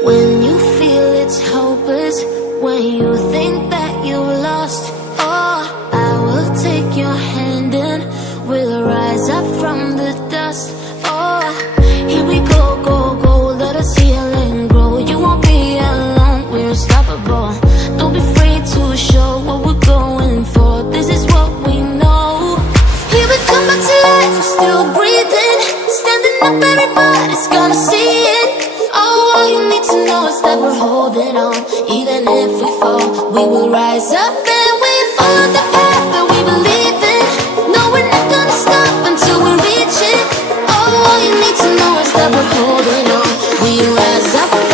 When you feel it's hopeless, when you think that you've lost, oh, I will take your hand and we'll rise up from the dust. Oh, here we go, go, go, let us heal and grow. You won't be alone, we're unstoppable. Don't be afraid to show what we're going for. This is what we know. Here we come back to life, we're still breathing. Standing up, everybody's gonna see it. Oh, all you need to know is that we're holding on. Even if we fall, we will rise up and we follow the path that we believe in. No, we're not gonna stop until we reach it. Oh, all you need to know is that we're holding on. We rise up.